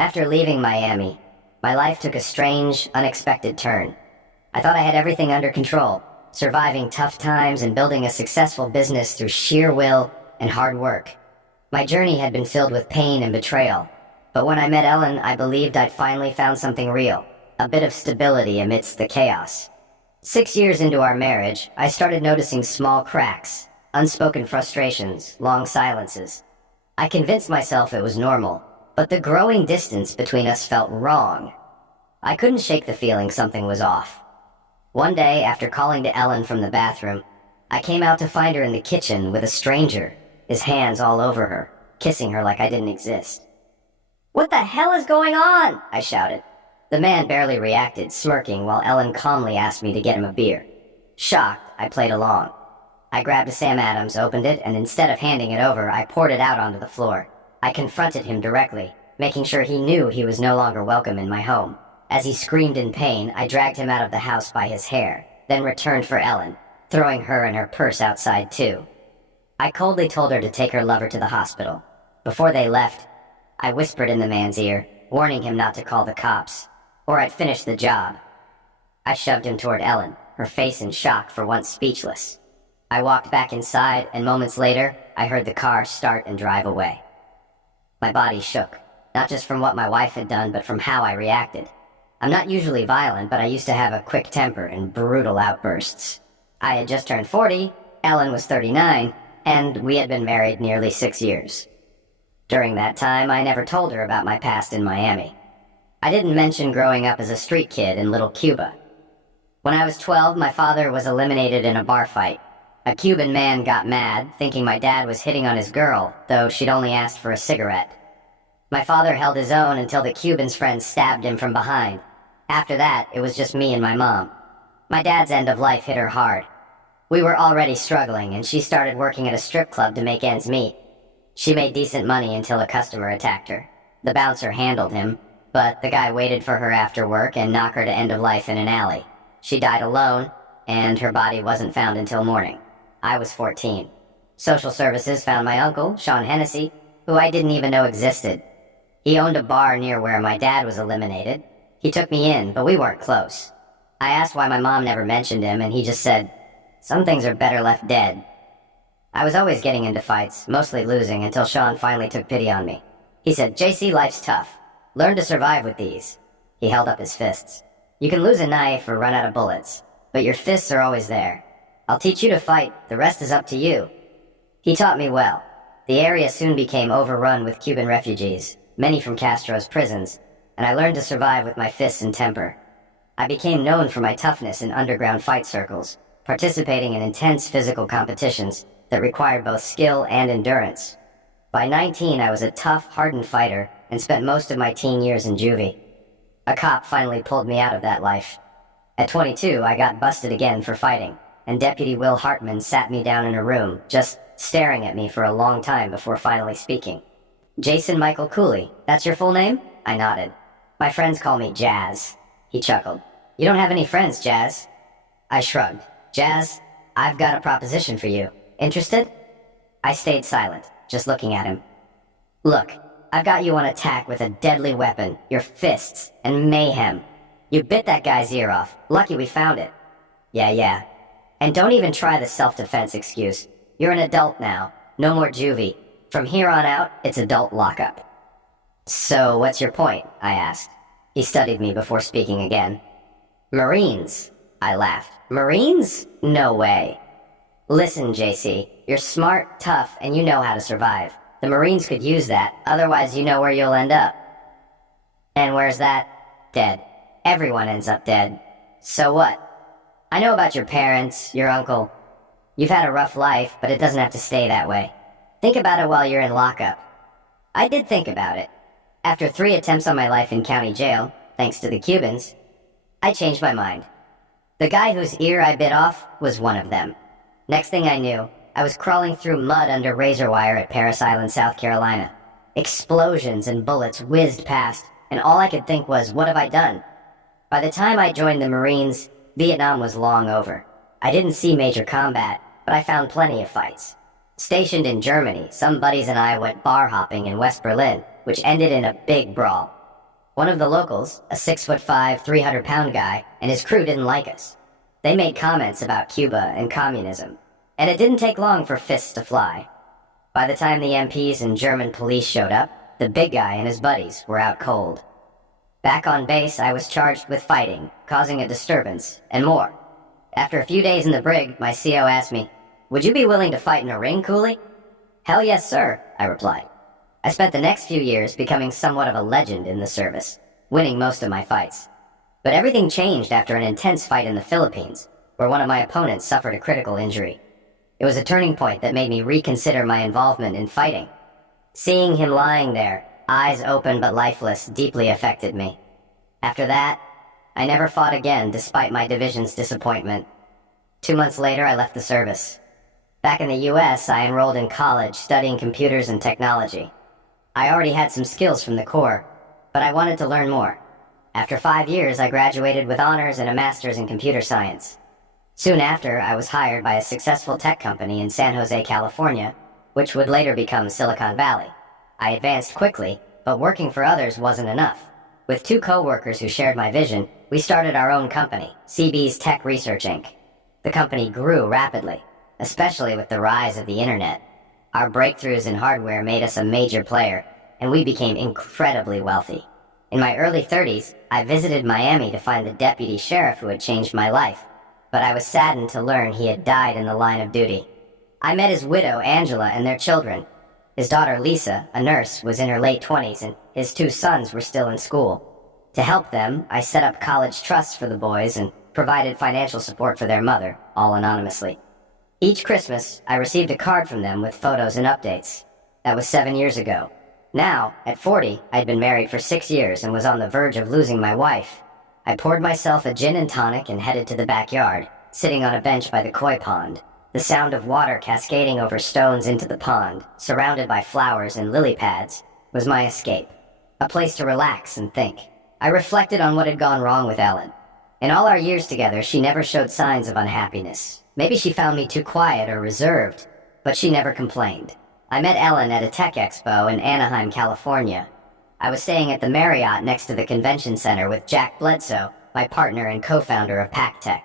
After leaving Miami, my life took a strange, unexpected turn. I thought I had everything under control, surviving tough times and building a successful business through sheer will and hard work. My journey had been filled with pain and betrayal, but when I met Ellen, I believed I'd finally found something real, a bit of stability amidst the chaos. 6 years into our marriage, I started noticing small cracks, unspoken frustrations, long silences. I convinced myself it was normal, but the growing distance between us felt wrong. I couldn't shake the feeling something was off. One day, after calling to Ellen from the bathroom, I came out to find her in the kitchen with a stranger, his hands all over her, kissing her like I didn't exist. "What the hell is going on?" I shouted. The man barely reacted, smirking while Ellen calmly asked me to get him a beer. Shocked, I played along. I grabbed a Sam Adams, opened it, and instead of handing it over, I poured it out onto the floor. I confronted him directly, making sure he knew he was no longer welcome in my home. As he screamed in pain, I dragged him out of the house by his hair, then returned for Ellen, throwing her and her purse outside too. I coldly told her to take her lover to the hospital. Before they left, I whispered in the man's ear, warning him not to call the cops, or I'd finish the job. I shoved him toward Ellen, her face in shock, for once speechless. I walked back inside, and moments later, I heard the car start and drive away. My body shook, not just from what my wife had done, but from how I reacted. I'm not usually violent, but I used to have a quick temper and brutal outbursts. I had just turned 40, Ellen was 39, and we had been married nearly 6 years. During that time, I never told her about my past in Miami. I didn't mention growing up as a street kid in Little Cuba. When I was 12, my father was eliminated in a bar fight. A Cuban man got mad, thinking my dad was hitting on his girl, though she'd only asked for a cigarette. My father held his own until the Cuban's friend stabbed him from behind. After that, it was just me and my mom. My dad's end of life hit her hard. We were already struggling, and she started working at a strip club to make ends meet. She made decent money until a customer attacked her. The bouncer handled him, but the guy waited for her after work and knocked her to end of life in an alley. She died alone, and her body wasn't found until morning. I was 14. Social services found my uncle, Sean Hennessy, who I didn't even know existed. He owned a bar near where my dad was eliminated. He took me in, but we weren't close. I asked why my mom never mentioned him, and he just said, "Some things are better left dead." I was always getting into fights, mostly losing, until Sean finally took pity on me. He said, "JC, life's tough. Learn to survive with these." He held up his fists. "You can lose a knife or run out of bullets, but your fists are always there. I'll teach you to fight, the rest is up to you." He taught me well. The area soon became overrun with Cuban refugees, many from Castro's prisons, and I learned to survive with my fists and temper. I became known for my toughness in underground fight circles, participating in intense physical competitions that required both skill and endurance. By 19, I was a tough, hardened fighter and spent most of my teen years in juvie. A cop finally pulled me out of that life. At 22, I got busted again for fighting, and Deputy Will Hartman sat me down in a room, just staring at me for a long time before finally speaking. "Jason Michael Cooley, that's your full name?" I nodded. "My friends call me Jazz." He chuckled. "You don't have any friends, Jazz." I shrugged. "Jazz, I've got a proposition for you. Interested?" I stayed silent, just looking at him. "Look, I've got you on attack with a deadly weapon, your fists, and mayhem. You bit that guy's ear off. Lucky we found it." Yeah. "And don't even try the self-defense excuse. You're an adult now. No more juvie. From here on out, it's adult lockup." "So, what's your point?" I asked. He studied me before speaking again. "Marines," I laughed. "Marines? No way." "Listen, JC, you're smart, tough, and you know how to survive. The Marines could use that, otherwise you know where you'll end up." "And where's that?" "Dead. Everyone ends up dead. So what? I know about your parents, your uncle. You've had a rough life, but it doesn't have to stay that way. Think about it while you're in lockup." I did think about it. After 3 attempts on my life in county jail, thanks to the Cubans, I changed my mind. The guy whose ear I bit off was one of them. Next thing I knew, I was crawling through mud under razor wire at Parris Island, South Carolina. Explosions and bullets whizzed past, and all I could think was, what have I done? By the time I joined the Marines, Vietnam was long over. I didn't see major combat, but I found plenty of fights. Stationed in Germany, some buddies and I went bar hopping in West Berlin, which ended in a big brawl. One of the locals, a 6'5", 300-pound guy, and his crew didn't like us. They made comments about Cuba and communism, and it didn't take long for fists to fly. By the time the MPs and German police showed up, the big guy and his buddies were out cold. Back on base, I was charged with fighting, causing a disturbance, and more. After a few days in the brig, my CO asked me, "Would you be willing to fight in a ring, Cooley?" "Hell yes, sir," I replied. I spent the next few years becoming somewhat of a legend in the service, winning most of my fights. But everything changed after an intense fight in the Philippines, where one of my opponents suffered a critical injury. It was a turning point that made me reconsider my involvement in fighting. Seeing him lying there, eyes open but lifeless, deeply affected me. After that, I never fought again despite my division's disappointment. 2 months later, I left the service. Back in the US, I enrolled in college studying computers and technology. I already had some skills from the Corps, but I wanted to learn more. After 5 years, I graduated with honors and a master's in computer science. Soon after, I was hired by a successful tech company in San Jose, California, which would later become Silicon Valley. I advanced quickly, but working for others wasn't enough. With 2 co-workers who shared my vision, we started our own company, CB's Tech Research Inc. The company grew rapidly, especially with the rise of the internet. Our breakthroughs in hardware made us a major player, and we became incredibly wealthy. In my early 30s, I visited Miami to find the deputy sheriff who had changed my life, but I was saddened to learn he had died in the line of duty. I met his widow, Angela, and their children. His daughter, Lisa, a nurse, was in her late 20s, and his 2 sons were still in school. To help them, I set up college trusts for the boys and provided financial support for their mother, all anonymously. Each Christmas, I received a card from them with photos and updates. That was 7 years ago. Now, at 40, I'd been married for 6 years and was on the verge of losing my wife. I poured myself a gin and tonic and headed to the backyard, sitting on a bench by the koi pond. The sound of water cascading over stones into the pond, surrounded by flowers and lily pads, was my escape. A place to relax and think. I reflected on what had gone wrong with Ellen. In all our years together, she never showed signs of unhappiness. Maybe she found me too quiet or reserved, but she never complained. I met Ellen at a tech expo in Anaheim, California. I was staying at the Marriott next to the convention center with Jack Bledsoe, my partner and co-founder of PacTech.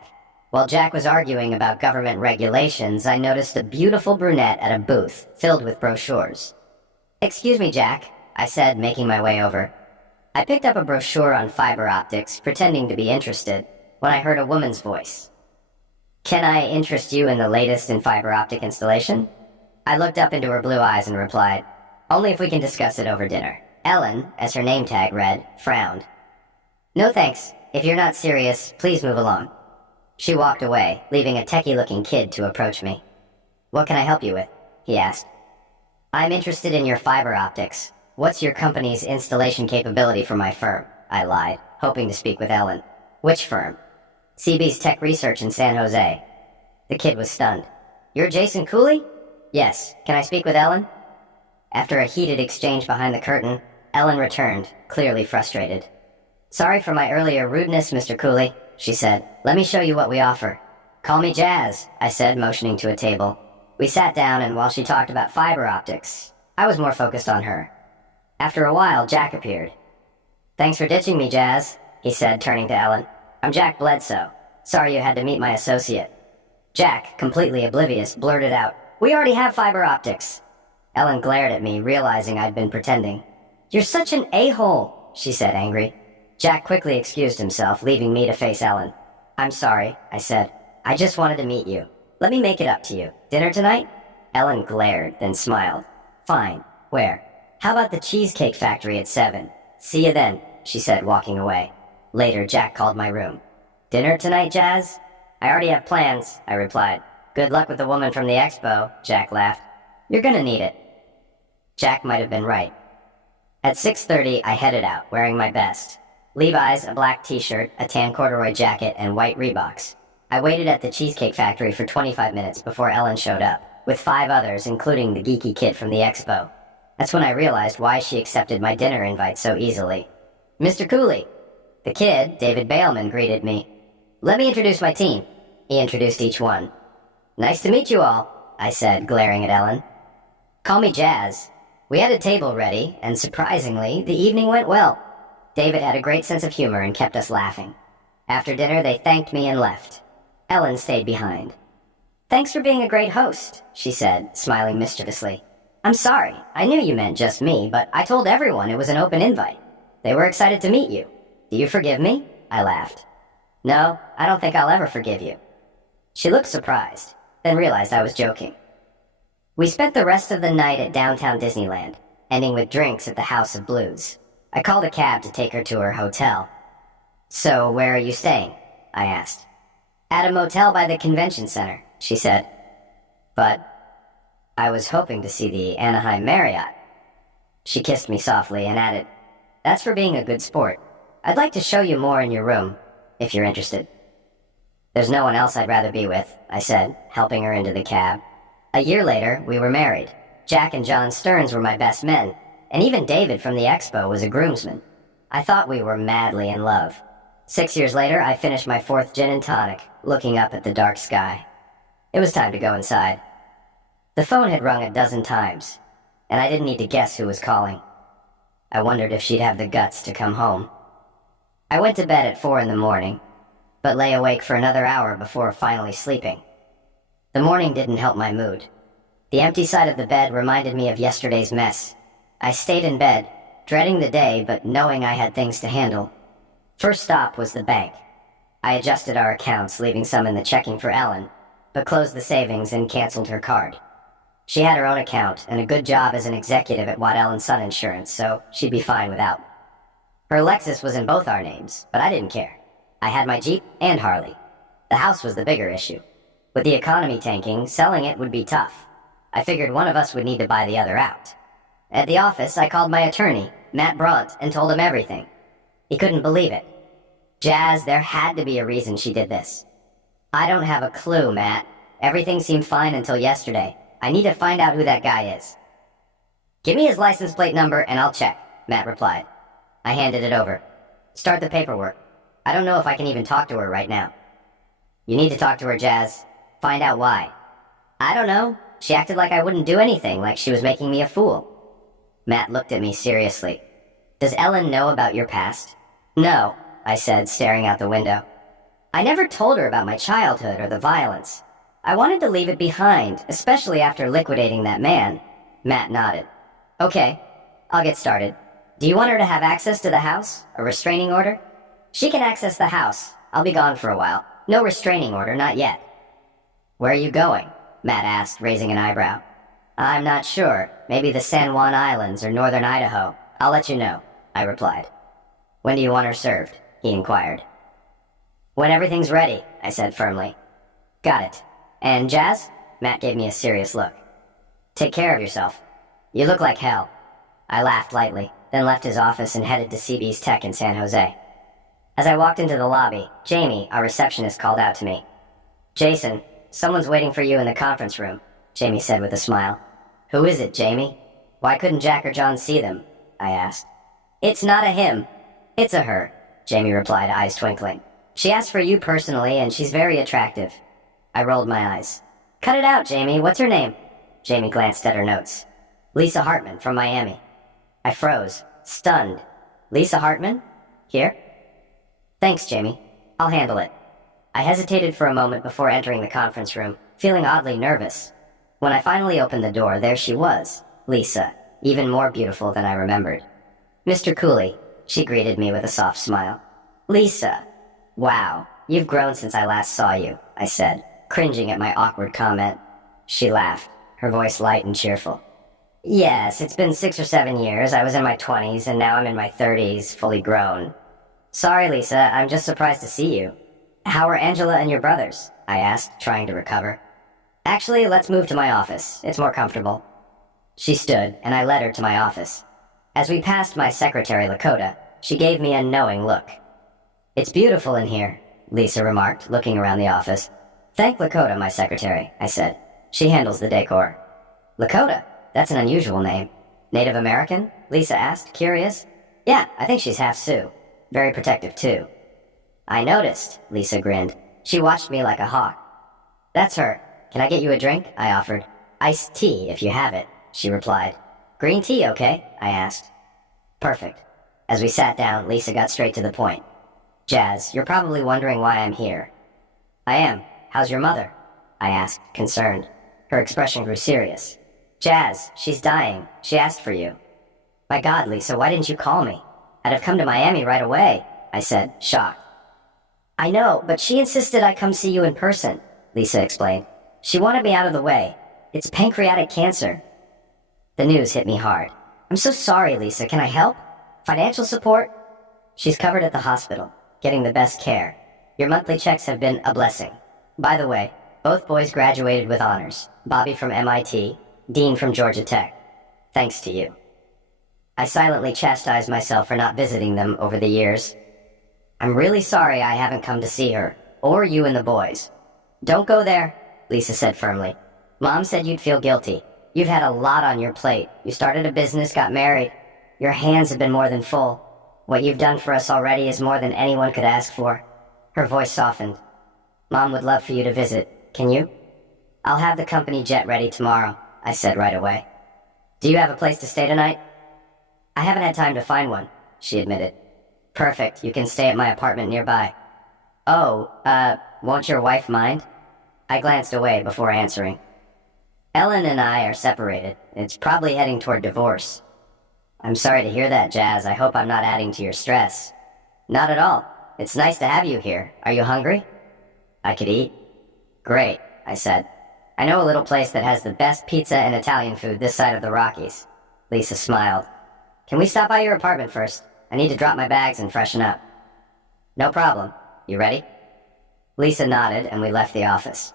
While Jack was arguing about government regulations, I noticed a beautiful brunette at a booth filled with brochures. "Excuse me, Jack," I said, making my way over. I picked up a brochure on fiber optics, pretending to be interested, when I heard a woman's voice. "Can I interest you in the latest in fiber optic installation?" I looked up into her blue eyes and replied, "Only if we can discuss it over dinner." Ellen, as her name tag read, frowned. "No thanks. If you're not serious, please move along." She walked away, leaving a techie-looking kid to approach me. "What can I help you with?" he asked. "I'm interested in your fiber optics. What's your company's installation capability for my firm?" I lied, hoping to speak with Ellen. "Which firm?" "CB's Tech Research in San Jose." The kid was stunned. "You're Jason Cooley?" "Yes. Can I speak with Ellen?" After a heated exchange behind the curtain, Ellen returned, clearly frustrated. "Sorry for my earlier rudeness, Mr. Cooley," she said. "Let me show you what we offer." "Call me Jazz," I said, motioning to a table. We sat down, and while she talked about fiber optics, I was more focused on her. After a while, Jack appeared. "Thanks for ditching me, Jazz," he said, turning to Ellen. "I'm Jack Bledsoe. Sorry you had to meet my associate." Jack, completely oblivious, blurted out, "We already have fiber optics." Ellen glared at me, realizing I'd been pretending. "You're such an a-hole," she said, angry. Jack quickly excused himself, leaving me to face Ellen. "I'm sorry," I said. "I just wanted to meet you. Let me make it up to you. Dinner tonight?" Ellen glared, then smiled. "Fine. Where?" "How about the Cheesecake Factory at 7? See you then," she said, walking away. Later, Jack called my room. "Dinner tonight, Jazz?" "I already have plans," I replied. "Good luck with the woman from the expo," Jack laughed. "You're gonna need it." Jack might have been right. At 6:30, I headed out, wearing my best. Levi's, a black t-shirt, a tan corduroy jacket, and white Reeboks. I waited at the Cheesecake Factory for 25 minutes before Ellen showed up, with 5 others, including the geeky kid from the expo. That's when I realized why she accepted my dinner invite so easily. "Mr. Cooley." The kid, David Bailman, greeted me. "Let me introduce my team." He introduced each one. "Nice to meet you all," I said, glaring at Ellen. "Call me Jazz." We had a table ready, and surprisingly, the evening went well. David had a great sense of humor and kept us laughing. After dinner, they thanked me and left. Ellen stayed behind. "Thanks for being a great host," she said, smiling mischievously. "I'm sorry. I knew you meant just me, but I told everyone it was an open invite. They were excited to meet you. Do you forgive me?" I laughed. "No, I don't think I'll ever forgive you." She looked surprised, then realized I was joking. We spent the rest of the night at downtown Disneyland, ending with drinks at the House of Blues. I called a cab to take her to her hotel. "So, where are you staying?" I asked. "At a motel by the convention center," she said. "But I was hoping to see the Anaheim Marriott." She kissed me softly and added, "That's for being a good sport. I'd like to show you more in your room, if you're interested." "There's no one else I'd rather be with," I said, helping her into the cab. A year later, we were married. Jack and John Stearns were my best men, and even David from the expo was a groomsman. I thought we were madly in love. 6 years later, I finished my 4th gin and tonic, looking up at the dark sky. It was time to go inside. The phone had rung a dozen times, and I didn't need to guess who was calling. I wondered if she'd have the guts to come home. I went to bed at 4 in the morning, but lay awake for another hour before finally sleeping. The morning didn't help my mood. The empty side of the bed reminded me of yesterday's mess. I stayed in bed, dreading the day but knowing I had things to handle. First stop was the bank. I adjusted our accounts, leaving some in the checking for Ellen, but closed the savings and canceled her card. She had her own account and a good job as an executive at Waddell & Son Insurance, so she'd be fine without. Her Lexus was in both our names, but I didn't care. I had my Jeep and Harley. The house was the bigger issue. With the economy tanking, selling it would be tough. I figured one of us would need to buy the other out. At the office, I called my attorney, Matt Brunt, and told him everything. He couldn't believe it. "Jazz, there had to be a reason she did this." "I don't have a clue, Matt. Everything seemed fine until yesterday. I need to find out who that guy is." "Give me his license plate number and I'll check," Matt replied. I handed it over. "Start the paperwork. I don't know if I can even talk to her right now." "You need to talk to her, Jazz. Find out why." "I don't know. She acted like I wouldn't do anything, like she was making me a fool." Matt looked at me seriously. "Does Ellen know about your past?" "No," I said, staring out the window. "I never told her about my childhood or the violence. I wanted to leave it behind, especially after liquidating that man." Matt nodded. "Okay, I'll get started. Do you want her to have access to the house? A restraining order?" "She can access the house. I'll be gone for a while. No restraining order, not yet." "Where are you going?" Matt asked, raising an eyebrow. "I'm not sure. Maybe the San Juan Islands or northern Idaho. I'll let you know," I replied. "When do you want her served?" he inquired. "When everything's ready," I said firmly. "Got it. And Jazz?" Matt gave me a serious look. "Take care of yourself. You look like hell." I laughed lightly, then left his office and headed to CB's Tech in San Jose. As I walked into the lobby, Jamie, our receptionist, called out to me. "Jason, someone's waiting for you in the conference room," Jamie said with a smile. "Who is it, Jamie? Why couldn't Jack or John see them?" I asked. "It's not a him. It's a her," Jamie replied, eyes twinkling. "She asked for you personally, and she's very attractive." I rolled my eyes. "Cut it out, Jamie. What's her name?" Jamie glanced at her notes. "Lisa Hartman, from Miami." I froze, stunned. "Lisa Hartman? Here?" "Thanks, Jamie. I'll handle it." I hesitated for a moment before entering the conference room, feeling oddly nervous. When I finally opened the door, there she was, Lisa, even more beautiful than I remembered. "Mr. Cooley," she greeted me with a soft smile. "Lisa. Wow, you've grown since I last saw you," I said, cringing at my awkward comment. She laughed, her voice light and cheerful. "Yes, it's been 6 or 7 years. I was in my 20s, and now I'm in my 30s, fully grown." "Sorry, Lisa, I'm just surprised to see you." "How are Angela and your brothers?" I asked, trying to recover. "Actually, let's move to my office. It's more comfortable." She stood, and I led her to my office. As we passed my secretary, Lakota, she gave me a knowing look. "It's beautiful in here," Lisa remarked, looking around the office. "Thank Lakota, my secretary," I said. "She handles the decor." "Lakota? That's an unusual name." "Native American?" Lisa asked, curious. "Yeah, I think she's half Sioux. Very protective, too." "I noticed," Lisa grinned. She watched me like a hawk. "That's her. Can I get you a drink?" I offered. "Iced tea, if you have it," she replied. "Green tea, okay?" I asked. "Perfect." As we sat down, Lisa got straight to the point. Jazz, you're probably wondering why I'm here. I am. How's your mother? I asked, concerned. Her expression grew serious. Jazz, she's dying. She asked for you. My God, Lisa, why didn't you call me? I'd have come to Miami right away, I said, shocked. I know, but she insisted I come see you in person, Lisa explained. She wanted me out of the way. It's pancreatic cancer. The news hit me hard. I'm so sorry, Lisa. Can I help? Financial support? She's covered at the hospital, getting the best care. Your monthly checks have been a blessing. By the way, both boys graduated with honors. Bobby from MIT, Dean from Georgia Tech. Thanks to you. I silently chastised myself for not visiting them over the years. I'm really sorry I haven't come to see her, or you and the boys. Don't go there, Lisa said firmly. Mom said you'd feel guilty. You've had a lot on your plate. You started a business, got married. Your hands have been more than full. What you've done for us already is more than anyone could ask for. Her voice softened. Mom would love for you to visit. Can you? I'll have the company jet ready tomorrow, I said right away. Do you have a place to stay tonight? I haven't had time to find one, she admitted. Perfect, you can stay at my apartment nearby. Oh, won't your wife mind? I glanced away before answering. Ellen and I are separated. It's probably heading toward divorce. I'm sorry to hear that, Jazz. I hope I'm not adding to your stress. Not at all. It's nice to have you here. Are you hungry? I could eat. Great, I said. I know a little place that has the best pizza and Italian food this side of the Rockies. Lisa smiled. Can we stop by your apartment first? I need to drop my bags and freshen up. No problem. You ready? Lisa nodded and we left the office.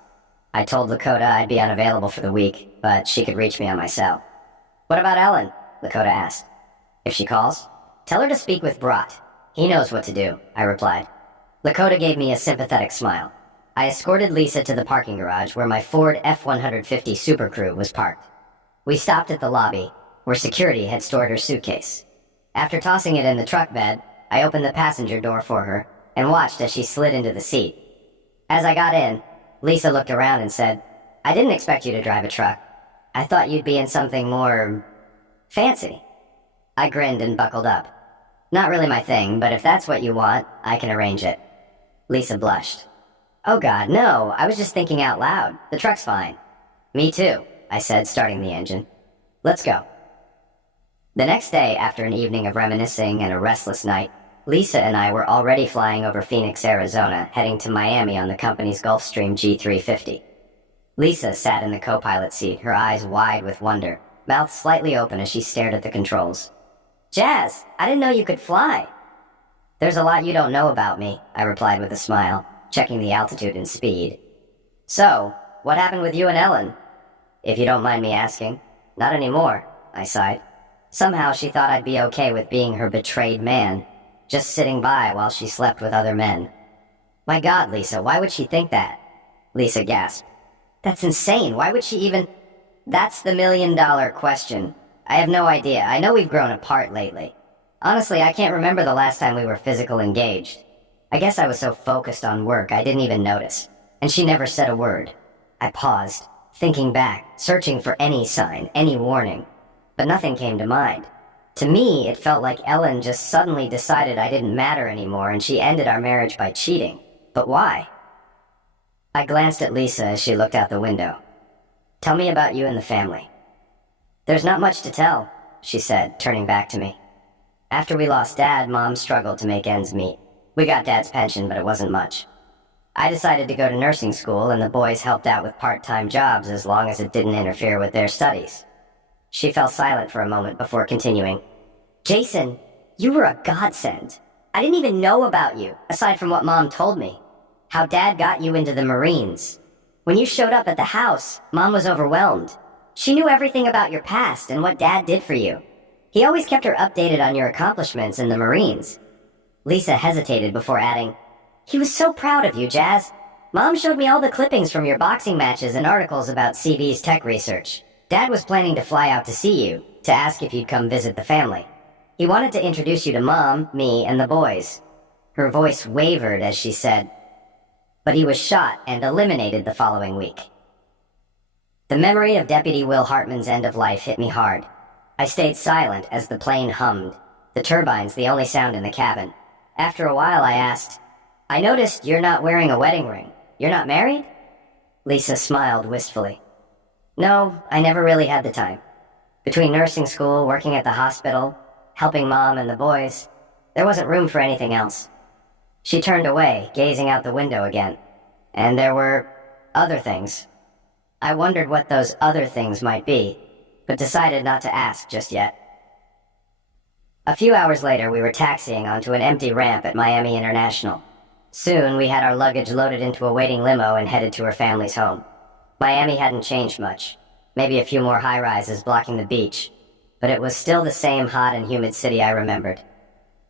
I told Lakota I'd be unavailable for the week, but she could reach me on my cell. What about Ellen? Lakota asked. If she calls, tell her to speak with Brat. He knows what to do, I replied. Lakota gave me a sympathetic smile. I escorted Lisa to the parking garage where my Ford F-150 Super Crew was parked. We stopped at the lobby, where security had stored her suitcase. After tossing it in the truck bed, I opened the passenger door for her and watched as she slid into the seat. As I got in, Lisa looked around and said, I didn't expect you to drive a truck. I thought you'd be in something more fancy. I grinned and buckled up. Not really my thing, but if that's what you want, I can arrange it. Lisa blushed. Oh God, no, I was just thinking out loud. The truck's fine. Me too, I said, starting the engine. Let's go. The next day, after an evening of reminiscing and a restless night, Lisa and I were already flying over Phoenix, Arizona, heading to Miami on the company's Gulfstream G350. Lisa sat in the co-pilot seat, her eyes wide with wonder, mouth slightly open as she stared at the controls. Jazz, I didn't know you could fly. There's a lot you don't know about me, I replied with a smile, checking the altitude and speed. So, what happened with you and Ellen? If you don't mind me asking. Not anymore, I sighed. Somehow she thought I'd be okay with being her betrayed man, just sitting by while she slept with other men. My God, Lisa, why would she think that? Lisa gasped. That's insane. Why would she even... That's the million-dollar question. I have no idea. I know we've grown apart lately. Honestly, I can't remember the last time we were physically engaged. I guess I was so focused on work I didn't even notice. And she never said a word. I paused, thinking back, searching for any sign, any warning. But nothing came to mind. To me, it felt like Ellen just suddenly decided I didn't matter anymore and she ended our marriage by cheating. But why? I glanced at Lisa as she looked out the window. Tell me about you and the family. There's not much to tell, she said, turning back to me. After we lost Dad, Mom struggled to make ends meet. We got Dad's pension, but it wasn't much. I decided to go to nursing school and the boys helped out with part-time jobs as long as it didn't interfere with their studies. She fell silent for a moment before continuing. Jason, you were a godsend. I didn't even know about you, aside from what Mom told me. How Dad got you into the Marines. When you showed up at the house, Mom was overwhelmed. She knew everything about your past and what Dad did for you. He always kept her updated on your accomplishments in the Marines. Lisa hesitated before adding, he was so proud of you, Jazz. Mom showed me all the clippings from your boxing matches and articles about CB's tech research. Dad was planning to fly out to see you, to ask if you'd come visit the family. He wanted to introduce you to Mom, me, and the boys. Her voice wavered as she said, but he was shot and eliminated the following week. The memory of Deputy Will Hartman's end of life hit me hard. I stayed silent as the plane hummed. the turbines the only sound in the cabin. After a while, I asked, "I noticed you're not wearing a wedding ring. You're not married?" Lisa smiled wistfully. "No, I never really had the time. Between nursing school, working at the hospital, helping Mom and the boys, there wasn't room for anything else." She turned away, gazing out the window again. "And there were other things." I wondered what those other things might be, but decided not to ask just yet. A few hours later, we were taxiing onto an empty ramp at Miami International. Soon, we had our luggage loaded into a waiting limo and headed to her family's home. Miami hadn't changed much. Maybe a few more high-rises blocking the beach, but it was still the same hot and humid city I remembered.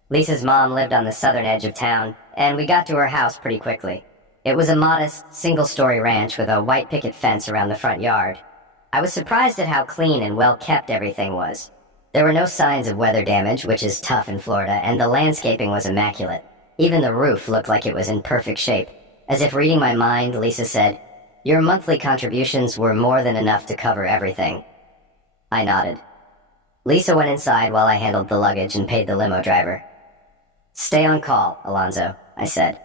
Lisa's mom lived on the southern edge of town, and we got to her house pretty quickly. It was a modest, single-story ranch with a white picket fence around the front yard. I was surprised at how clean and well-kept everything was. There were no signs of weather damage, which is tough in Florida, and the landscaping was immaculate. Even the roof looked like it was in perfect shape. As if reading my mind, Lisa said, "Your monthly contributions were more than enough to cover everything." I nodded. Lisa went inside while I handled the luggage and paid the limo driver. "Stay on call, Alonzo," I said.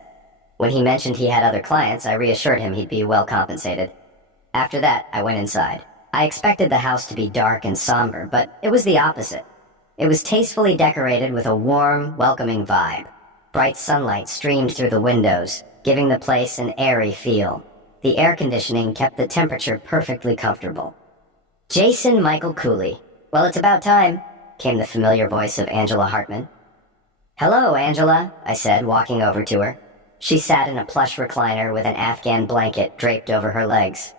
When he mentioned he had other clients, I reassured him he'd be well compensated. After that, I went inside. I expected the house to be dark and somber, but it was the opposite. It was tastefully decorated with a warm, welcoming vibe. Bright sunlight streamed through the windows, giving the place an airy feel. The air conditioning kept the temperature perfectly comfortable. "Jason Michael Cooley. Well, it's about time," came the familiar voice of Angela Hartman. "Hello, Angela," I said, walking over to her. She sat in a plush recliner with an Afghan blanket draped over her legs.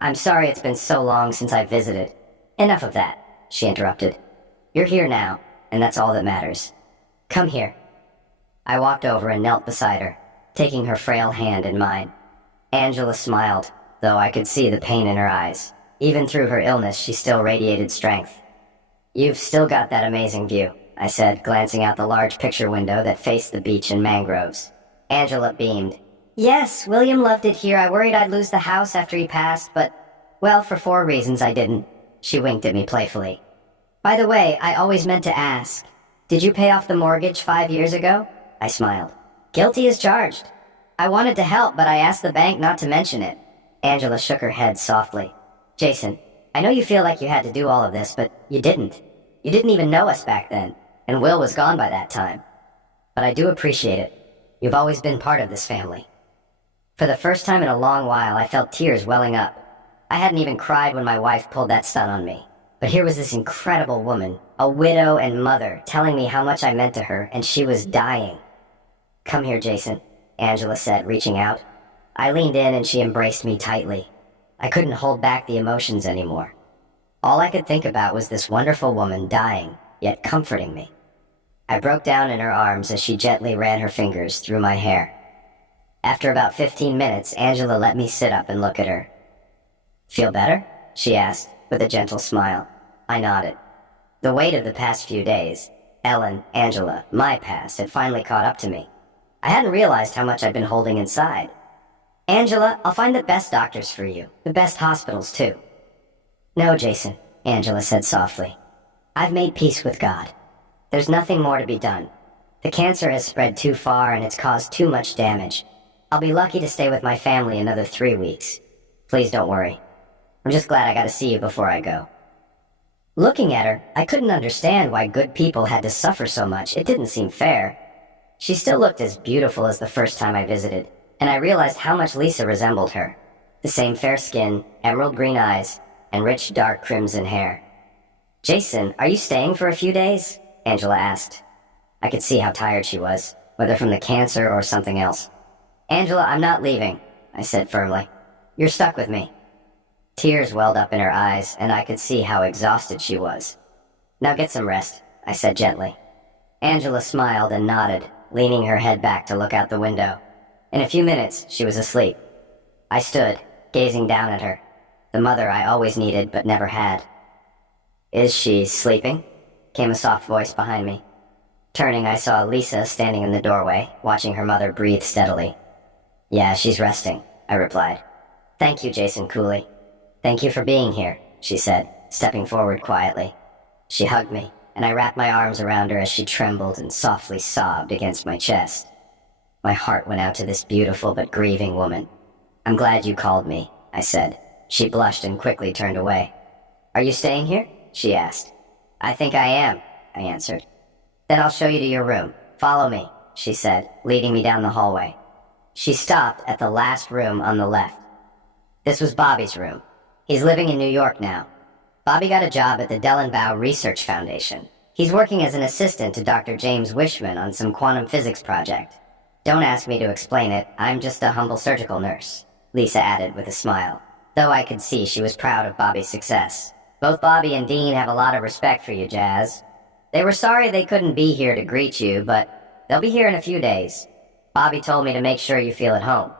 "I'm sorry it's been so long since I visited." "Enough of that," she interrupted. "You're here now, and that's all that matters. Come here." I walked over and knelt beside her, taking her frail hand in mine. Angela smiled, though I could see the pain in her eyes. Even through her illness, she still radiated strength. "You've still got that amazing view," I said, glancing out the large picture window that faced the beach and mangroves. Angela beamed. "Yes, William loved it here. I worried I'd lose the house after he passed, but, well, for 4 reasons I didn't." She winked at me playfully. "By the way, I always meant to ask. Did you pay off the mortgage 5 years ago?" I smiled. "Guilty as charged. I wanted to help, but I asked the bank not to mention it." Angela shook her head softly. "Jason, I know you feel like you had to do all of this, but you didn't. You didn't even know us back then, and Will was gone by that time. But I do appreciate it. You've always been part of this family." For the first time in a long while, I felt tears welling up. I hadn't even cried when my wife pulled that stunt on me. But here was this incredible woman, a widow and mother, telling me how much I meant to her, and she was dying. "Come here, Jason," Angela said, reaching out. I leaned in and she embraced me tightly. I couldn't hold back the emotions anymore. All I could think about was this wonderful woman dying, yet comforting me. I broke down in her arms as she gently ran her fingers through my hair. After about 15 minutes, Angela let me sit up and look at her. "Feel better?" she asked, with a gentle smile. I nodded. The weight of the past few days, Ellen, Angela, my past, had finally caught up to me. I hadn't realized how much I'd been holding inside. "Angela, I'll find the best doctors for you, the best hospitals, too." "No, Jason," Angela said softly. "I've made peace with God. There's nothing more to be done. The cancer has spread too far and it's caused too much damage. I'll be lucky to stay with my family another 3 weeks. Please don't worry. I'm just glad I got to see you before I go." Looking at her, I couldn't understand why good people had to suffer so much. It didn't seem fair. She still looked as beautiful as the first time I visited, and I realized how much Lisa resembled her. The same fair skin, emerald green eyes, and rich dark crimson hair. "Jason, are you staying for a few days?" Angela asked. I could see how tired she was, whether from the cancer or something else. "Angela, I'm not leaving," I said firmly. "You're stuck with me." Tears welled up in her eyes, and I could see how exhausted she was. "Now get some rest," I said gently. Angela smiled and nodded, leaning her head back to look out the window. In a few minutes, she was asleep. I stood, gazing down at her, the mother I always needed but never had. "Is she sleeping?" came a soft voice behind me. Turning, I saw Lisa standing in the doorway, watching her mother breathe steadily. "Yeah, she's resting," I replied. "Thank you, Jason Cooley." "Thank you for being here," she said, stepping forward quietly. She hugged me, and I wrapped my arms around her as she trembled and softly sobbed against my chest. My heart went out to this beautiful but grieving woman. "I'm glad you called me," I said. She blushed and quickly turned away. "Are you staying here?" she asked. "I think I am," I answered. "Then I'll show you to your room. Follow me," she said, leading me down the hallway. She stopped at the last room on the left. This was Bobby's room. He's living in New York now. Bobby got a job at the Dellenbaugh Research Foundation. He's working as an assistant to Dr. James Wishman on some quantum physics project. "Don't ask me to explain it, I'm just a humble surgical nurse," Lisa added with a smile, though I could see she was proud of Bobby's success. "Both Bobby and Dean have a lot of respect for you, Jazz. They were sorry they couldn't be here to greet you, but they'll be here in a few days. Bobby told me to make sure you feel at home."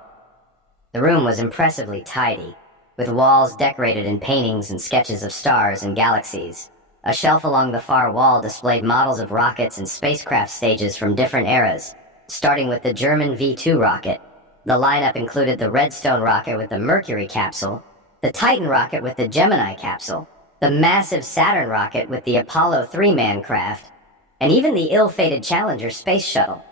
The room was impressively tidy, with walls decorated in paintings and sketches of stars and galaxies. A shelf along the far wall displayed models of rockets and spacecraft stages from different eras, starting with the German V-2 rocket. The lineup included the Redstone rocket with the Mercury capsule, the Titan rocket with the Gemini capsule, the massive Saturn rocket with the Apollo 3 manned craft, and even the ill-fated Challenger space shuttle.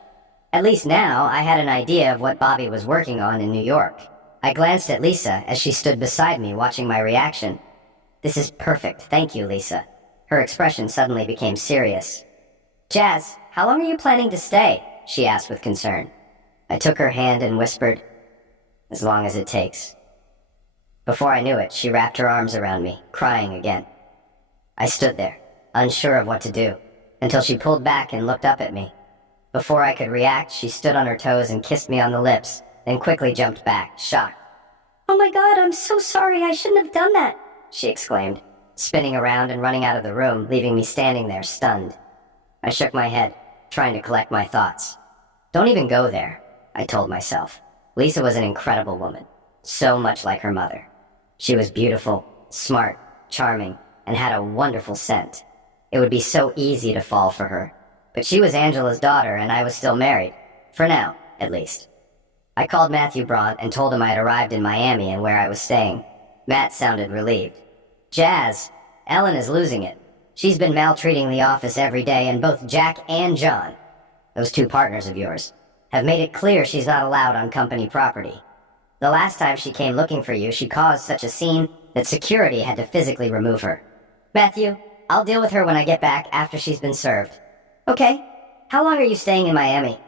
At least now, I had an idea of what Bobby was working on in New York. I glanced at Lisa as she stood beside me watching my reaction. "This is perfect, thank you, Lisa." Her expression suddenly became serious. "Jazz, how long are you planning to stay?" she asked with concern. I took her hand and whispered, "As long as it takes." Before I knew it, she wrapped her arms around me, crying again. I stood there, unsure of what to do, until she pulled back and looked up at me. Before I could react, she stood on her toes and kissed me on the lips, then quickly jumped back, shocked. "Oh my God, I'm so sorry, I shouldn't have done that," she exclaimed, spinning around and running out of the room, leaving me standing there, stunned. I shook my head, trying to collect my thoughts. "Don't even go there," I told myself. Lisa was an incredible woman, so much like her mother. She was beautiful, smart, charming, and had a wonderful scent. It would be so easy to fall for her. But she was Angela's daughter, and I was still married. For now, at least. I called Matthew Bront and told him I had arrived in Miami and where I was staying. Matt sounded relieved. "Jazz, Ellen is losing it. She's been maltreating the office every day, and both Jack and John, those two partners of yours, have made it clear she's not allowed on company property. The last time she came looking for you, she caused such a scene that security had to physically remove her. Matthew, I'll deal with her when I get back after she's been served." "Okay. How long are you staying in Miami?"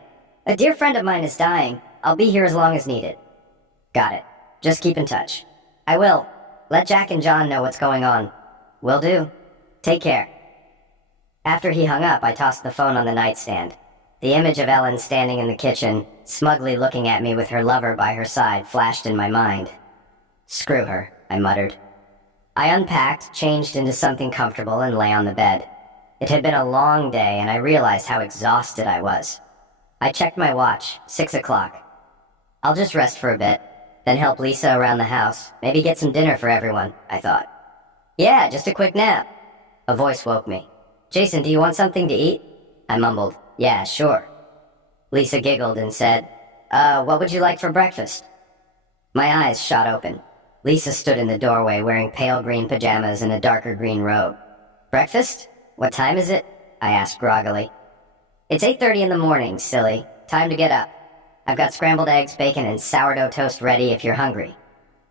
"A dear friend of mine is dying. I'll be here as long as needed." "Got it. Just keep in touch." "I will. Let Jack and John know what's going on." "Will do. Take care." After he hung up, I tossed the phone on the nightstand. The image of Ellen standing in the kitchen, smugly looking at me with her lover by her side, flashed in my mind. "Screw her," I muttered. I unpacked, changed into something comfortable, and lay on the bed. It had been a long day, and I realized how exhausted I was. I checked my watch, 6 o'clock. I'll just rest for a bit, then help Lisa around the house, maybe get some dinner for everyone, I thought. "Yeah, just a quick nap." A voice woke me. "Jason, do you want something to eat?" I mumbled, "Yeah, sure." Lisa giggled and said, "What would you like for breakfast?" My eyes shot open. Lisa stood in the doorway wearing pale green pajamas and a darker green robe. "Breakfast? What time is it?" I asked groggily. "It's 8:30 in the morning, silly. Time to get up. I've got scrambled eggs, bacon, and sourdough toast ready if you're hungry."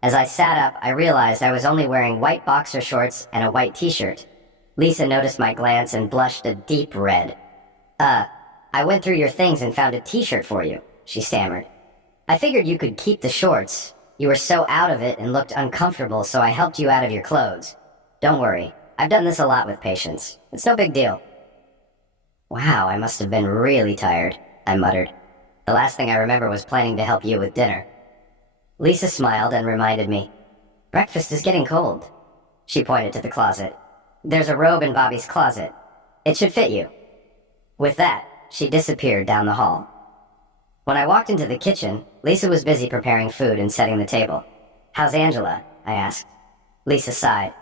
As I sat up, I realized I was only wearing white boxer shorts and a white t-shirt. Lisa noticed my glance and blushed a deep red. I went through your things and found a t-shirt for you," she stammered. "I figured you could keep the shorts. You were so out of it and looked uncomfortable, so I helped you out of your clothes. Don't worry, I've done this a lot with patients. It's no big deal." "Wow, I must have been really tired," I muttered. "The last thing I remember was planning to help you with dinner." Lisa smiled and reminded me, "Breakfast is getting cold." She pointed to the closet. "There's a robe in Bobby's closet. It should fit you." With that, she disappeared down the hall. When I walked into the kitchen, Lisa was busy preparing food and setting the table. "How's Angela?" I asked. Lisa sighed.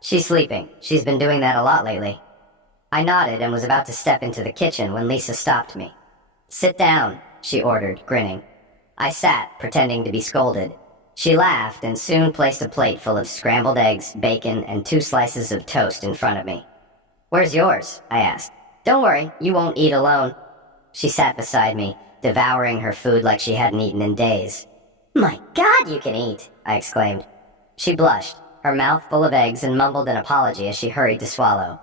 "She's sleeping. She's been doing that a lot lately." I nodded and was about to step into the kitchen when Lisa stopped me. "Sit down," she ordered, grinning. I sat, pretending to be scolded. She laughed and soon placed a plate full of scrambled eggs, bacon, and 2 slices of toast in front of me. Where's yours? I asked. Don't worry, you won't eat alone. She sat beside me, devouring her food like she hadn't eaten in days. My God, you can eat, I exclaimed. She blushed, her mouth full of eggs, and mumbled an apology as she hurried to swallow.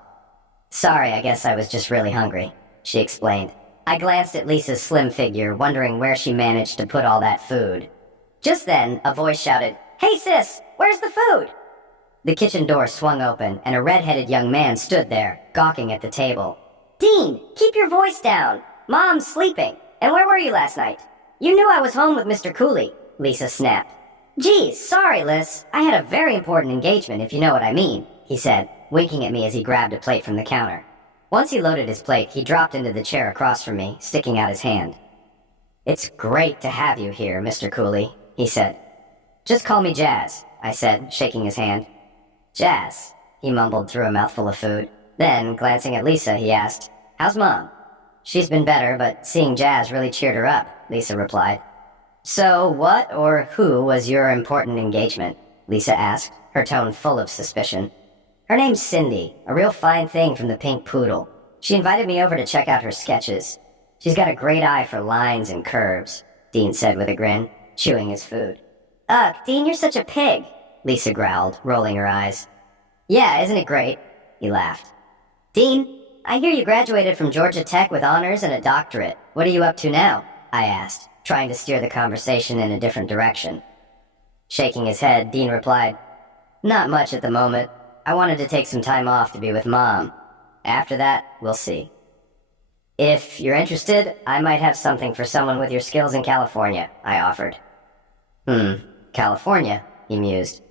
Sorry, I guess I was just really hungry, she explained. I glanced at Lisa's slim figure, wondering where she managed to put all that food. Just then, a voice shouted, Hey sis, where's the food? The kitchen door swung open, and a red-headed young man stood there, gawking at the table. Dean, keep your voice down. Mom's sleeping. And where were you last night? You knew I was home with Mr. Cooley, Lisa snapped. Geez, sorry, Liz. I had a very important engagement, if you know what I mean, he said, winking at me as he grabbed a plate from the counter. Once he loaded his plate, he dropped into the chair across from me, sticking out his hand. It's great to have you here, Mr. Cooley, he said. Just call me Jazz, I said, shaking his hand. Jazz, he mumbled through a mouthful of food. Then, glancing at Lisa, he asked, How's Mom? She's been better, but seeing Jazz really cheered her up, Lisa replied. So, what or who was your important engagement? Lisa asked, her tone full of suspicion. Her name's Cindy, a real fine thing from the Pink Poodle. She invited me over to check out her sketches. She's got a great eye for lines and curves, Dean said with a grin, chewing his food. Ugh, Dean, you're such a pig, Lisa growled, rolling her eyes. Yeah, isn't it great? He laughed. Dean, I hear you graduated from Georgia Tech with honors and a doctorate. What are you up to now? I asked, trying to steer the conversation in a different direction. Shaking his head, Dean replied, Not much at the moment. I wanted to take some time off to be with Mom. After that, we'll see. If you're interested, I might have something for someone with your skills in California, I offered. California, he mused.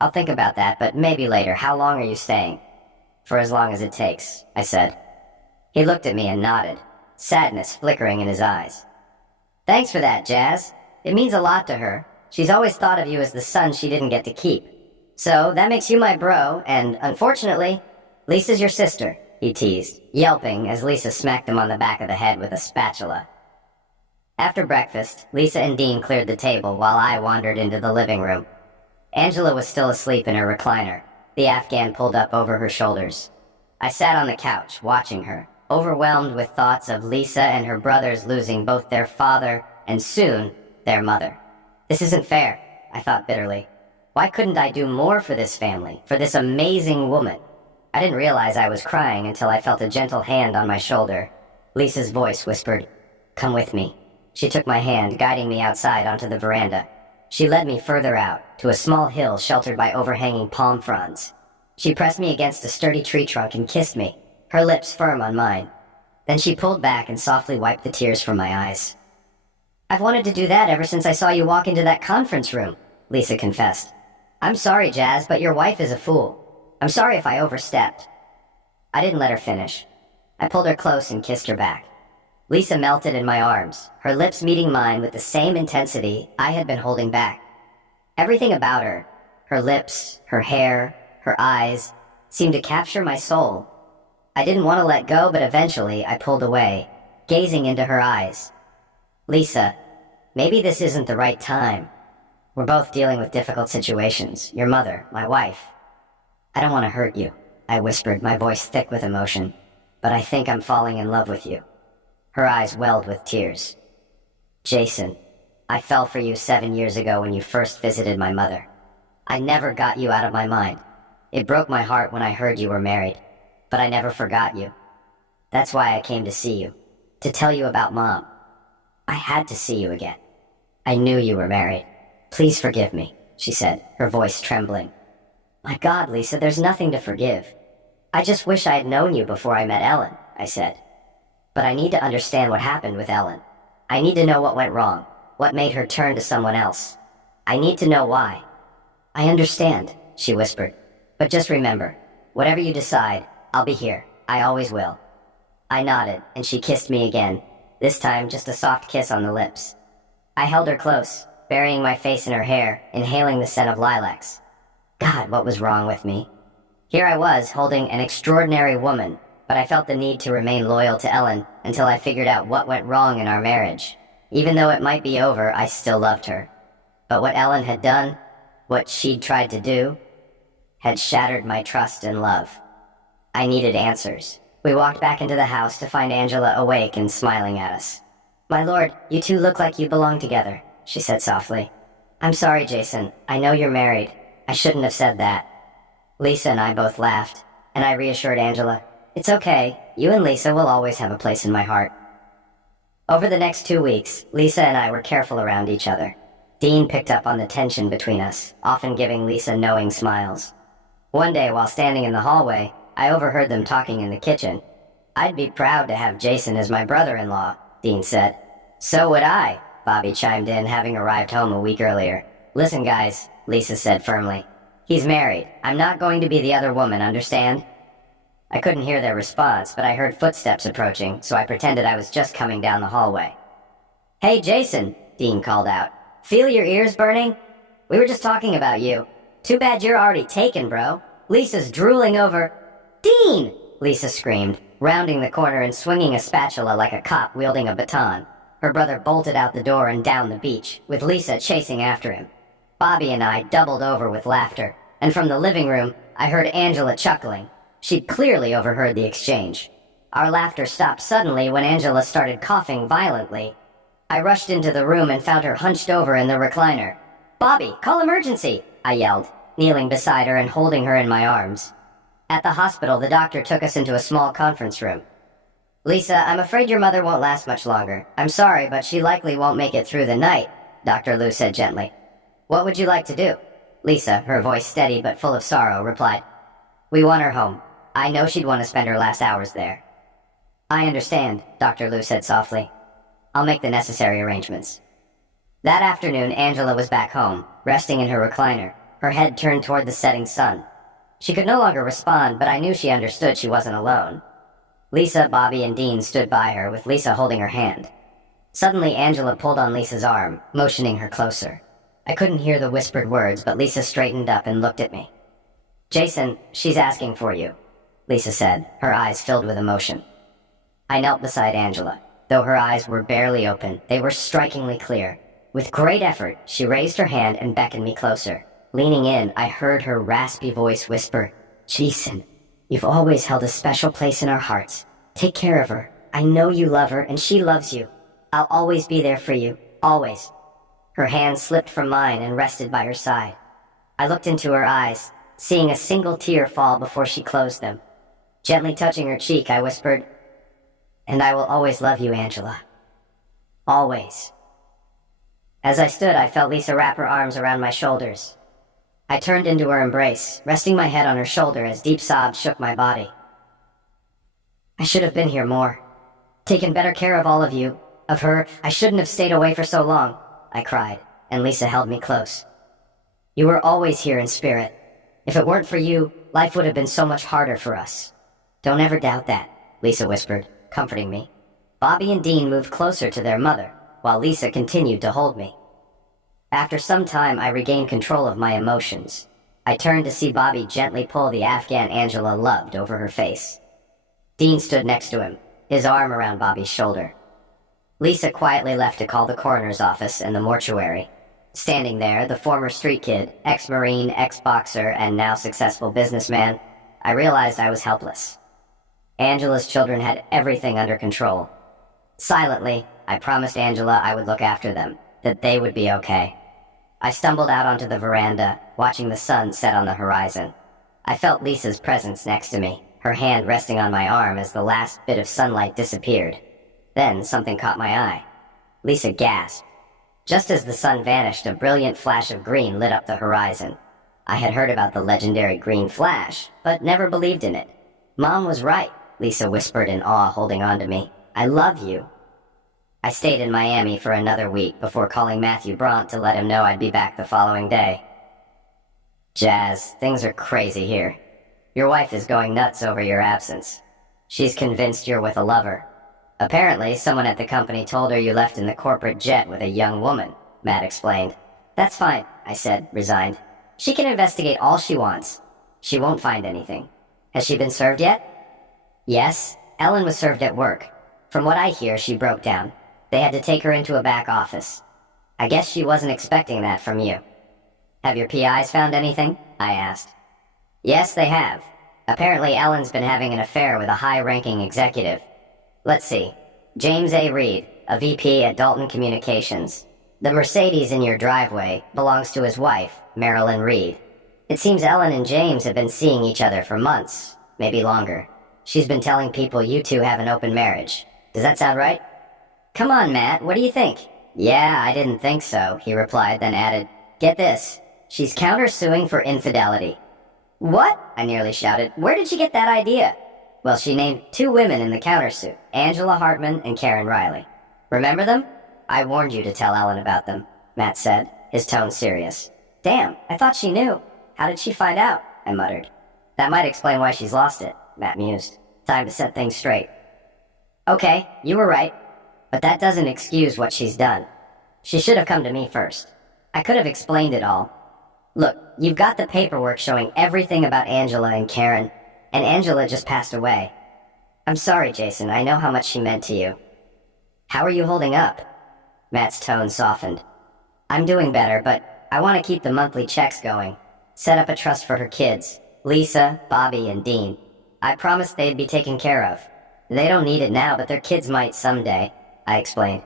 I'll think about that, but maybe later. How long are you staying? For as long as it takes, I said. He looked at me and nodded, sadness flickering in his eyes. Thanks for that, Jazz. It means a lot to her. She's always thought of you as the son she didn't get to keep. So, that makes you my bro, and, unfortunately, Lisa's your sister, he teased, yelping as Lisa smacked him on the back of the head with a spatula. After breakfast, Lisa and Dean cleared the table while I wandered into the living room. Angela was still asleep in her recliner, the Afghan pulled up over her shoulders. I sat on the couch, watching her, overwhelmed with thoughts of Lisa and her brothers losing both their father and, soon, their mother. This isn't fair, I thought bitterly. Why couldn't I do more for this family, for this amazing woman? I didn't realize I was crying until I felt a gentle hand on my shoulder. Lisa's voice whispered, Come with me. She took my hand, guiding me outside onto the veranda. She led me further out, to a small hill sheltered by overhanging palm fronds. She pressed me against a sturdy tree trunk and kissed me, her lips firm on mine. Then she pulled back and softly wiped the tears from my eyes. I've wanted to do that ever since I saw you walk into that conference room, Lisa confessed. I'm sorry, Jazz, but your wife is a fool. I'm sorry if I overstepped. I didn't let her finish. I pulled her close and kissed her back. Lisa melted in my arms, her lips meeting mine with the same intensity I had been holding back. Everything about her, her lips, her hair, her eyes, seemed to capture my soul. I didn't want to let go, but eventually I pulled away, gazing into her eyes. Lisa, maybe this isn't the right time. We're both dealing with difficult situations. Your mother, my wife. I don't want to hurt you, I whispered, my voice thick with emotion, but I think I'm falling in love with you. Her eyes welled with tears. Jason, I fell for you 7 years ago when you first visited my mother. I never got you out of my mind. It broke my heart when I heard you were married, but I never forgot you. That's why I came to see you, to tell you about Mom. I had to see you again. I knew you were married. Please forgive me, she said, her voice trembling. My God, Lisa, there's nothing to forgive. I just wish I had known you before I met Ellen, I said. But I need to understand what happened with Ellen. I need to know what went wrong, what made her turn to someone else. I need to know why. I understand, she whispered. But just remember, whatever you decide, I'll be here. I always will. I nodded, and she kissed me again, this time just a soft kiss on the lips. I held her close, burying my face in her hair, inhaling the scent of lilacs. God, what was wrong with me? Here I was, holding an extraordinary woman, but I felt the need to remain loyal to Ellen until I figured out what went wrong in our marriage. Even though it might be over, I still loved her. But what Ellen had done, what she'd tried to do, had shattered my trust and love. I needed answers. We walked back into the house to find Angela awake and smiling at us. "My lord, you two look like you belong together," she said softly. "I'm sorry, Jason. I know you're married. I shouldn't have said that." Lisa and I both laughed, and I reassured Angela, "It's okay. You and Lisa will always have a place in my heart." Over the next 2 weeks, Lisa and I were careful around each other. Dean picked up on the tension between us, often giving Lisa knowing smiles. One day, while standing in the hallway, I overheard them talking in the kitchen. "I'd be proud to have Jason as my brother-in-law," Dean said. "So would I," Bobby chimed in, having arrived home a week earlier. "Listen, guys," Lisa said firmly. "He's married. I'm not going to be the other woman, understand?" I couldn't hear their response, but I heard footsteps approaching, so I pretended I was just coming down the hallway. "Hey, Jason," Dean called out. "Feel your ears burning? We were just talking about you. Too bad you're already taken, bro. Lisa's drooling over—" "Dean!" Lisa screamed, rounding the corner and swinging a spatula like a cop wielding a baton. Her brother bolted out the door and down the beach, with Lisa chasing after him. Bobby and I doubled over with laughter, and from the living room, I heard Angela chuckling. She'd clearly overheard the exchange. Our laughter stopped suddenly when Angela started coughing violently. I rushed into the room and found her hunched over in the recliner. "Bobby, call emergency!" I yelled, kneeling beside her and holding her in my arms. At the hospital, the doctor took us into a small conference room. "Lisa, I'm afraid your mother won't last much longer. I'm sorry, but she likely won't make it through the night," Dr. Lou said gently. "What would you like to do?" Lisa, her voice steady but full of sorrow, replied. "We want her home. I know she'd want to spend her last hours there." "I understand," Dr. Lou said softly. "I'll make the necessary arrangements." That afternoon, Angela was back home, resting in her recliner, her head turned toward the setting sun. She could no longer respond, but I knew she understood she wasn't alone. Lisa, Bobby, and Dean stood by her, with Lisa holding her hand. Suddenly, Angela pulled on Lisa's arm, motioning her closer. I couldn't hear the whispered words, but Lisa straightened up and looked at me. "Jason, she's asking for you," Lisa said, her eyes filled with emotion. I knelt beside Angela. Though her eyes were barely open, they were strikingly clear. With great effort, she raised her hand and beckoned me closer. Leaning in, I heard her raspy voice whisper, "Jason, you've always held a special place in our hearts. Take care of her. I know you love her, and she loves you. I'll always be there for you. Always." Her hand slipped from mine and rested by her side. I looked into her eyes, seeing a single tear fall before she closed them. Gently touching her cheek, I whispered, "And I will always love you, Angela. Always." As I stood, I felt Lisa wrap her arms around my shoulders. I turned into her embrace, resting my head on her shoulder as deep sobs shook my body. "I should have been here more. Taken better care of all of you, of her. I shouldn't have stayed away for so long," I cried, and Lisa held me close. "You were always here in spirit. If it weren't for you, life would have been so much harder for us. Don't ever doubt that," Lisa whispered, comforting me. Bobby and Dean moved closer to their mother, while Lisa continued to hold me. After some time, I regained control of my emotions. I turned to see Bobby gently pull the Afghan Angela loved over her face. Dean stood next to him, his arm around Bobby's shoulder. Lisa quietly left to call the coroner's office and the mortuary. Standing there, the former street kid, ex-Marine, ex-boxer, and now successful businessman, I realized I was helpless. Angela's children had everything under control. Silently, I promised Angela I would look after them, that they would be okay. I stumbled out onto the veranda, watching the sun set on the horizon. I felt Lisa's presence next to me, her hand resting on my arm as the last bit of sunlight disappeared. Then something caught my eye. Lisa gasped. Just as the sun vanished, a brilliant flash of green lit up the horizon. I had heard about the legendary green flash, but never believed in it. "Mom was right," Lisa whispered in awe, holding on to me. "I love you." I stayed in Miami for another week before calling Matthew Bront to let him know I'd be back the following day. "Jazz, things are crazy here. Your wife is going nuts over your absence. She's convinced you're with a lover. Apparently, someone at the company told her you left in the corporate jet with a young woman," Matt explained. "That's fine," I said, resigned. "She can investigate all she wants. She won't find anything. Has she been served yet?" "Yes, Ellen was served at work. From what I hear, she broke down. They had to take her into a back office. I guess she wasn't expecting that from you." "Have your PIs found anything?" I asked. "Yes, they have. Apparently Ellen's been having an affair with a high-ranking executive. Let's see. James A. Reed, a VP at Dalton Communications. The Mercedes in your driveway belongs to his wife, Marilyn Reed. It seems Ellen and James have been seeing each other for months, maybe longer. She's been telling people you two have an open marriage. Does that sound right? Come on, Matt, what do you think? Yeah, I didn't think so, he replied, then added, get this. She's countersuing for infidelity. What? I nearly shouted. Where did she get that idea? Well, she named 2 women in the countersuit, Angela Hartman and Karen Riley. Remember them? I warned you to tell Ellen about them, Matt said, his tone serious. Damn, I thought she knew. How did she find out? I muttered. That might explain why she's lost it, Matt mused. Time to set things straight. Okay, you were right. But that doesn't excuse what she's done. She should have come to me first. I could have explained it all. Look, you've got the paperwork showing everything about Angela and Karen, and Angela just passed away. I'm sorry, Jason, I know how much she meant to you. How are you holding up? Matt's tone softened. I'm doing better, but I want to keep the monthly checks going. Set up a trust for her kids, Lisa, Bobby, and Dean. I promised they'd be taken care of. They don't need it now, but their kids might someday, I explained.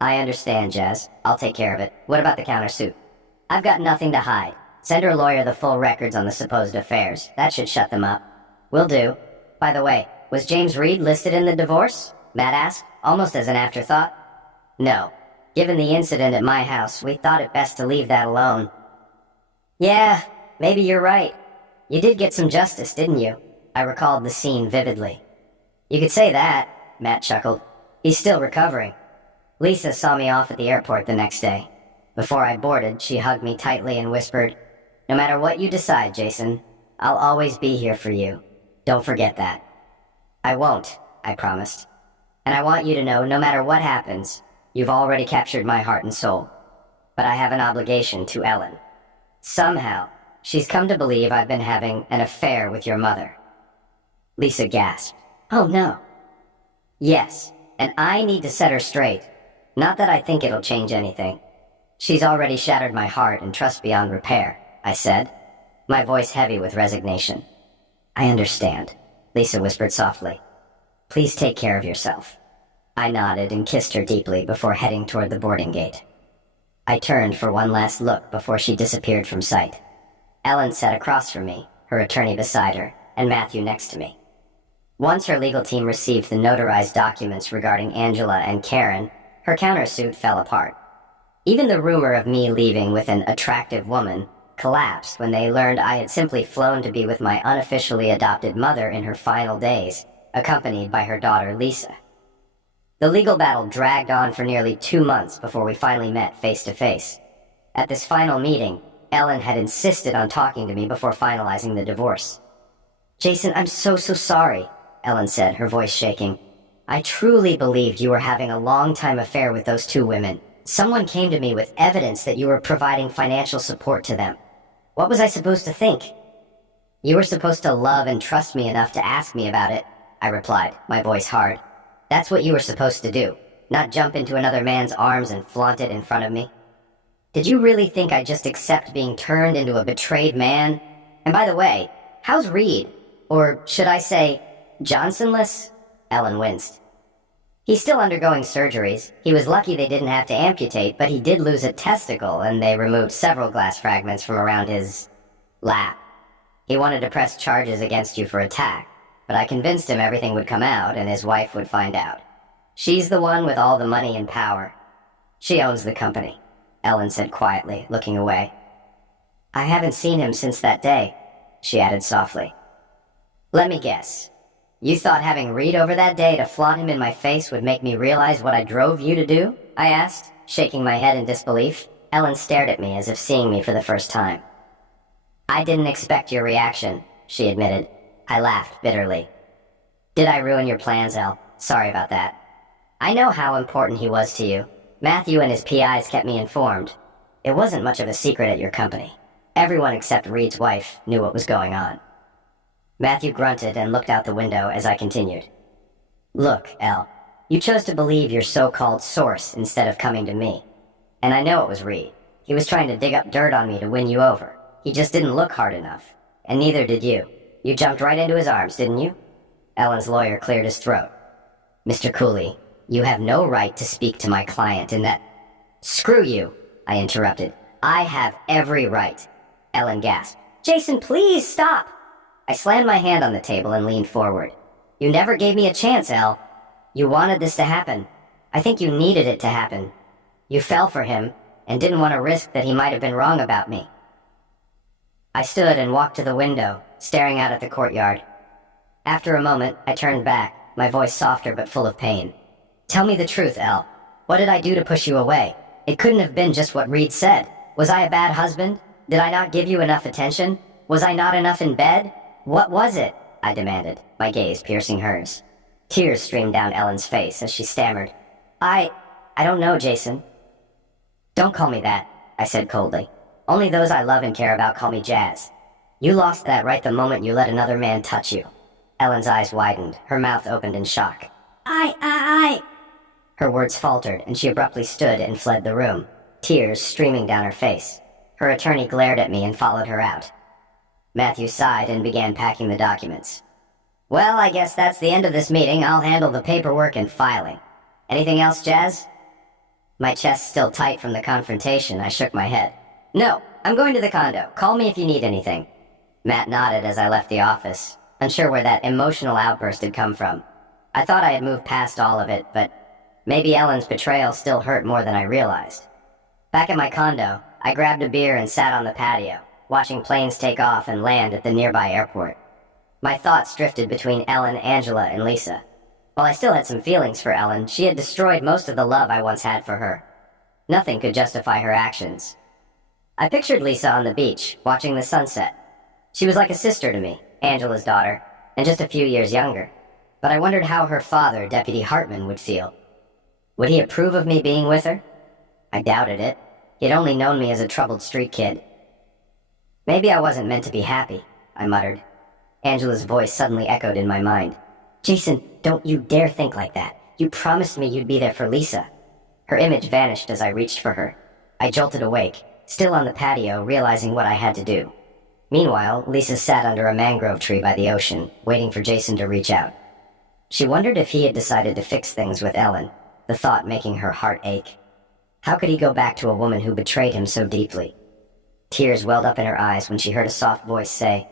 I understand, Jazz. I'll take care of it. What about the countersuit? I've got nothing to hide. Send her lawyer the full records on the supposed affairs. That should shut them up. Will do. By the way, was James Reed listed in the divorce? Matt asked, almost as an afterthought. No. Given the incident at my house, we thought it best to leave that alone. Yeah, maybe you're right. You did get some justice, didn't you? I recalled the scene vividly. You could say that, Matt chuckled. He's still recovering. Lisa saw me off at the airport the next day. Before I boarded, she hugged me tightly and whispered, no matter what you decide, Jason, I'll always be here for you. Don't forget that. I won't, I promised. And I want you to know, no matter what happens, you've already captured my heart and soul. But I have an obligation to Ellen. Somehow, she's come to believe I've been having an affair with your mother. Lisa gasped. Oh no. Yes, and I need to set her straight. Not that I think it'll change anything. She's already shattered my heart and trust beyond repair, I said, my voice heavy with resignation. I understand, Lisa whispered softly. Please take care of yourself. I nodded and kissed her deeply before heading toward the boarding gate. I turned for one last look before she disappeared from sight. Ellen sat across from me, her attorney beside her, and Matthew next to me. Once her legal team received the notarized documents regarding Angela and Karen, her countersuit fell apart. Even the rumor of me leaving with an attractive woman collapsed when they learned I had simply flown to be with my unofficially adopted mother in her final days, accompanied by her daughter Lisa. The legal battle dragged on for nearly 2 months before we finally met face to face. At this final meeting, Ellen had insisted on talking to me before finalizing the divorce. Jason, I'm so sorry, Ellen said, her voice shaking. I truly believed you were having a long-time affair with those 2 women. Someone came to me with evidence that you were providing financial support to them. What was I supposed to think? You were supposed to love and trust me enough to ask me about it, I replied, my voice hard. That's what you were supposed to do, not jump into another man's arms and flaunt it in front of me. Did you really think I'd just accept being turned into a betrayed man? And by the way, how's Reed? Or should I say, Johnsonless? Ellen winced. He's still undergoing surgeries. He was lucky they didn't have to amputate, but he did lose a testicle, and they removed several glass fragments from around his lap. He wanted to press charges against you for attack, but I convinced him everything would come out and his wife would find out. She's the one with all the money and power. She owns the company, Ellen said quietly, looking away. I haven't seen him since that day, she added softly. Let me guess. You thought having Reed over that day to flaunt him in my face would make me realize what I drove you to do? I asked, shaking my head in disbelief. Ellen stared at me as if seeing me for the first time. I didn't expect your reaction, she admitted. I laughed bitterly. Did I ruin your plans, Elle? Sorry about that. I know how important he was to you. Matthew and his PIs kept me informed. It wasn't much of a secret at your company. Everyone except Reed's wife knew what was going on. Matthew grunted and looked out the window as I continued. Look, Elle, you chose to believe your so-called source instead of coming to me. And I know it was Reed. He was trying to dig up dirt on me to win you over. He just didn't look hard enough. And neither did you. You jumped right into his arms, didn't you? Ellen's lawyer cleared his throat. Mr. Cooley, you have no right to speak to my client in that... Screw you, I interrupted. I have every right. Ellen gasped. Jason, please stop. I slammed my hand on the table and leaned forward. You never gave me a chance, Elle. You wanted this to happen. I think you needed it to happen. You fell for him and didn't want to risk that he might have been wrong about me. I stood and walked to the window, staring out at the courtyard. After a moment, I turned back, my voice softer but full of pain. Tell me the truth, Elle. What did I do to push you away? It couldn't have been just what Reed said. Was I a bad husband? Did I not give you enough attention? Was I not enough in bed? What was it? I demanded, my gaze piercing hers. Tears streamed down Ellen's face as she stammered. I don't know, Jason. Don't call me that, I said coldly. Only those I love and care about call me Jazz. You lost that right the moment you let another man touch you. Ellen's eyes widened, her mouth opened in shock. Her words faltered, and she abruptly stood and fled the room, tears streaming down her face. Her attorney glared at me and followed her out. Matthew sighed and began packing the documents. Well, I guess that's the end of this meeting. I'll handle the paperwork and filing. Anything else, Jazz? My chest still tight from the confrontation, I shook my head. No, I'm going to the condo. Call me if you need anything. Matt nodded as I left the office, unsure where that emotional outburst had come from. I thought I had moved past all of it, but maybe Ellen's betrayal still hurt more than I realized. Back at my condo, I grabbed a beer and sat on the patio, watching planes take off and land at the nearby airport. My thoughts drifted between Ellen, Angela, and Lisa. While I still had some feelings for Ellen, she had destroyed most of the love I once had for her. Nothing could justify her actions. I pictured Lisa on the beach, watching the sunset. She was like a sister to me, Angela's daughter, and just a few years younger. But I wondered how her father, Deputy Hartman, would feel. Would he approve of me being with her? I doubted it. He had only known me as a troubled street kid. Maybe I wasn't meant to be happy, I muttered. Angela's voice suddenly echoed in my mind. Jason, don't you dare think like that. You promised me you'd be there for Lisa. Her image vanished as I reached for her. I jolted awake, still on the patio, realizing what I had to do. Meanwhile, Lisa sat under a mangrove tree by the ocean, waiting for Jason to reach out. She wondered if he had decided to fix things with Ellen, the thought making her heart ache. How could he go back to a woman who betrayed him so deeply? Tears welled up in her eyes when she heard a soft voice say,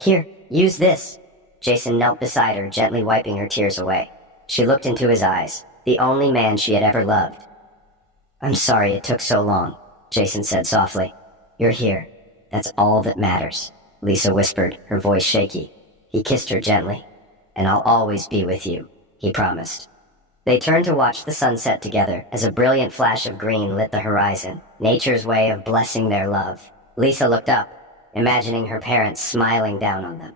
Here, use this. Jason knelt beside her, gently wiping her tears away. She looked into his eyes, the only man she had ever loved. I'm sorry it took so long, Jason said softly. You're here. That's all that matters, Lisa whispered, her voice shaky. He kissed her gently. And I'll always be with you, he promised. They turned to watch the sunset together as a brilliant flash of green lit the horizon, nature's way of blessing their love. Lisa looked up, imagining her parents smiling down on them.